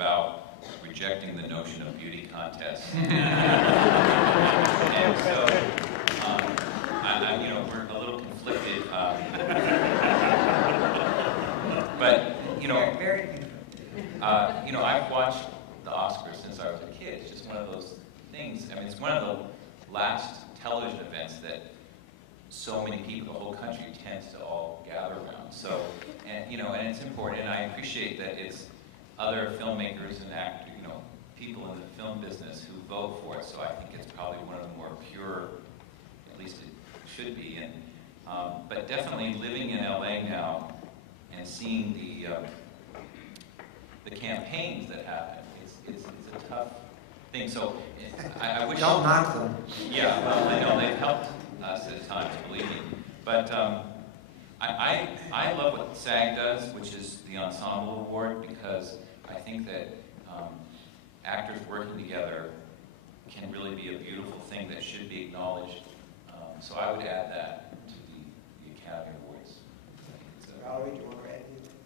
about rejecting the notion of beauty contests. And so, we're a little conflicted. But, I've watched the Oscars since I was a kid. It's just one of those things. I mean, it's one of the last television events that so many people, the whole country tends to all gather around. So, and it's important, and I appreciate that it's other filmmakers and actors, people in the film business who vote for it. So I think it's probably one of the more pure, at least it should be. And but definitely living in LA now and seeing the campaigns that happen, it's a tough thing. So I wish. Don't knock them. Yeah, well, I know they've helped us at times, believe me. But I love what SAG does, which is the Ensemble Award, because I think that actors working together can really be a beautiful thing that should be acknowledged. So I would add that to the Academy Awards. Valerie, do you want to add anything?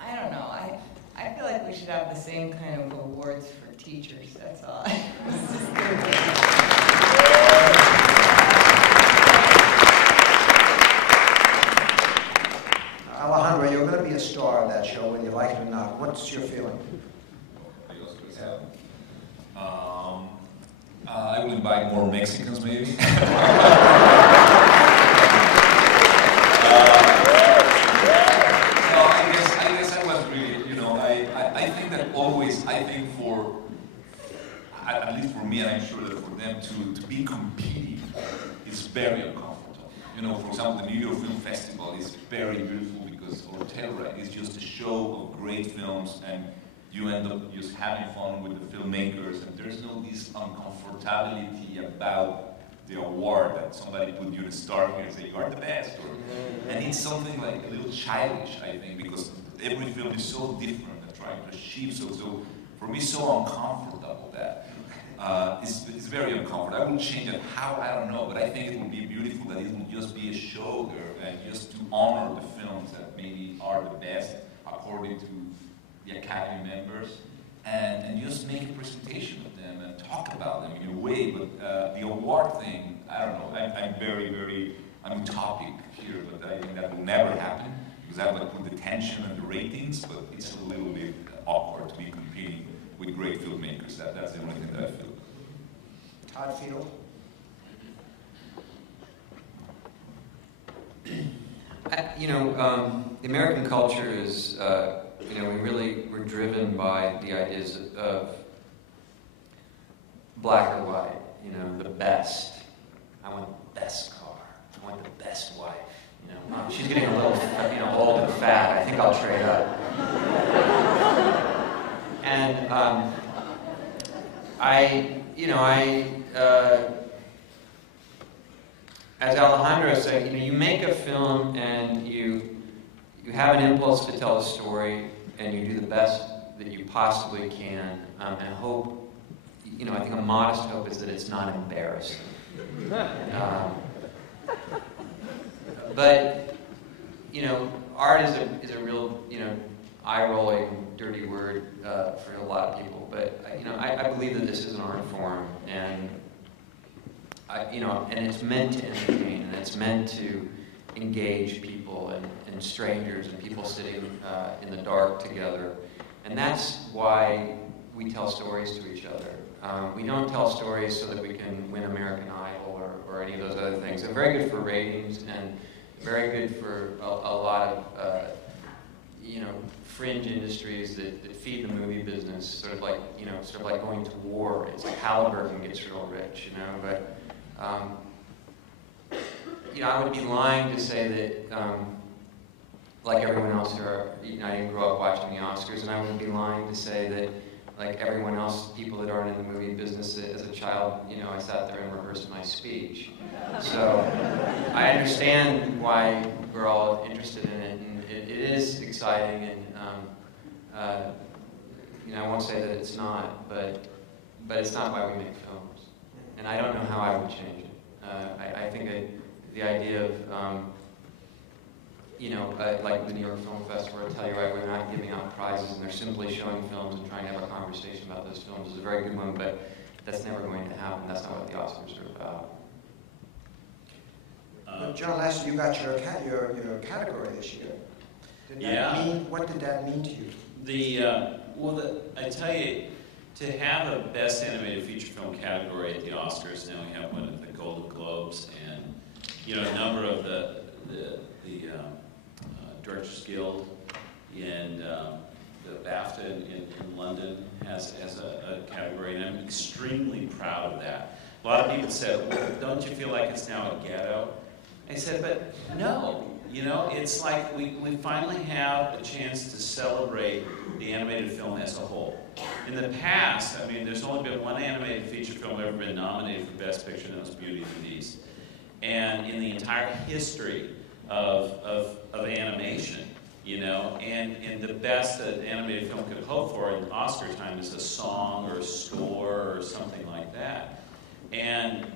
I don't know. I feel like we should have the same kind of awards for teachers. That's all. Alejandro, you're going to be a star of that show, whether you like it or not. What's your feeling? I would invite more Mexicans, maybe. I guess I was really, I think that always, at least for me, and I'm sure that for them too, to be competing is very uncomfortable. For example, the New York Film Festival is very beautiful because Ortega is just a show of great films, and you end up just having fun with the filmmakers, and there's no this uncomfortability about the award that somebody put you in a star here and say you are the best, and it's something like a little childish, I think, because every film is so different and trying to achieve so for me so uncomfortable that it's very uncomfortable. I wouldn't change it how, I don't know, but I think it would be beautiful that it would just be a show there and just to honor the films that maybe are the best according to the Academy members, and just make a presentation of them and talk about them in a way. But the award thing, I don't know. I'm utopic here, but I think that will never happen because that would put the tension and the ratings. But it's a little bit awkward to be competing with great filmmakers. That's the only thing that I feel. Todd Field. The American culture is, we're driven by the ideas of black or white, the best. I want the best car. I want the best wife. She's getting a little, old and fat. I think I'll trade up. And as Alejandro said, you make a film and you have an impulse to tell a story, and you do the best that you possibly can, and hope. I think a modest hope is that it's not embarrassing. But art is a real eye-rolling, dirty word for a lot of people. But I believe that this is an art form, and and it's meant to entertain, and it's meant to engage people and strangers and people sitting in the dark together. And that's why we tell stories to each other. We don't tell stories so that we can win American Idol or any of those other things. They're very good for ratings and very good for a lot of fringe industries that feed the movie business. Sort of like going to war. It's like Halliburton gets real rich, but. I would be lying to say that, like everyone else here, I didn't grow up watching the Oscars, and I would be lying to say that, like everyone else, people that aren't in the movie business, as a child, I sat there and rehearsed my speech. So I understand why we're all interested in it, and it is exciting, and I won't say that it's not, but it's not why we make films, and I don't know how I would change it. I think the idea of like the New York Film Festival, will tell you, right, we're not giving out prizes, and they're simply showing films and trying to have a conversation about those films is a very good one, but that's never going to happen. That's not what the Oscars are about. Well, John Lasseter, you got your category this year. What did that mean to you? I tell you, to have a Best Animated Feature Film category at the Oscars, now we have one at the Golden Globes, and a number of the Directors Guild and the BAFTA in London has a category, and I'm extremely proud of that. A lot of people said, well, don't you feel like it's now a ghetto? I said, but no, it's like we finally have a chance to celebrate the animated film as a whole. In the past, there's only been one animated feature film ever been nominated for Best Picture, and that was Beauty and the Beast. And in the entire history of animation, and the best that an animated film could hope for in Oscar time is a song or a score or something like that. And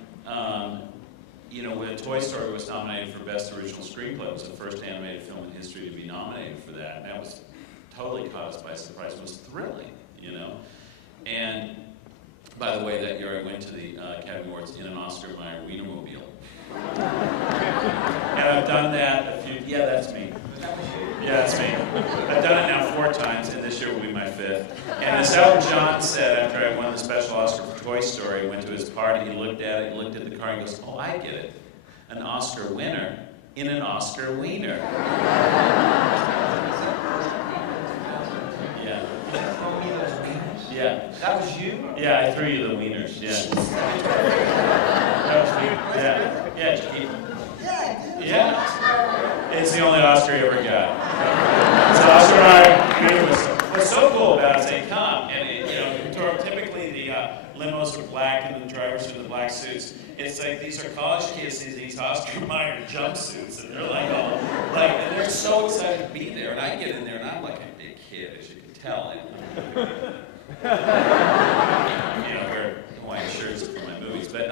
when Toy Story was nominated for Best Original Screenplay, it was the first animated film in history to be nominated for that. And that was totally caught us by surprise. It was thrilling, And by the way, that year I went to the Academy Awards in an Oscar Mayer Wienermobile. And I've done that yeah, that's me. Yeah, that's me. I've done it now 4 times, and this year will be my 5th. And as Elton John said after I won the special Oscar for Toy Story, he went to his party, he looked at it, he looked at the car, and he goes, oh, I get it. An Oscar winner in an Oscar wiener. Yeah. Yeah. That was you? Yeah, I threw you the wieners, yeah. That was me. Yeah. Yeah, Chiquita. Yeah. It's the only Oscar he ever got. So Oscar what's so cool about it is they come, and typically the limos are black and the drivers are in the black suits. It's like these are college kids in these Oscar Mayer jumpsuits, and they're and they're so excited to be there. And I get in there, and I'm like a big kid, as you can tell. Wear Hawaiian shirts for my movies, but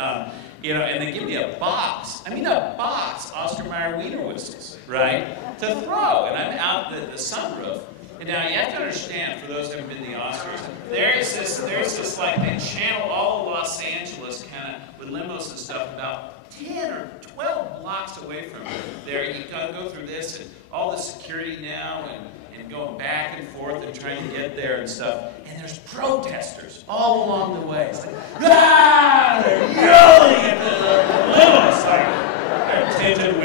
and they give me a box. A box, Oscar Mayer wiener whistles, right, to throw. And I'm out the sunroof. And now you have to understand, for those who haven't been to the Oscars, there's this they channel all of Los Angeles kind of with limos and stuff about 10 or 12 blocks away from there. You gotta go through this and all the security now and going back and forth and trying to get there and stuff. And there's protesters all along the way. It's like, they're yelling at the limos, like, they're tinted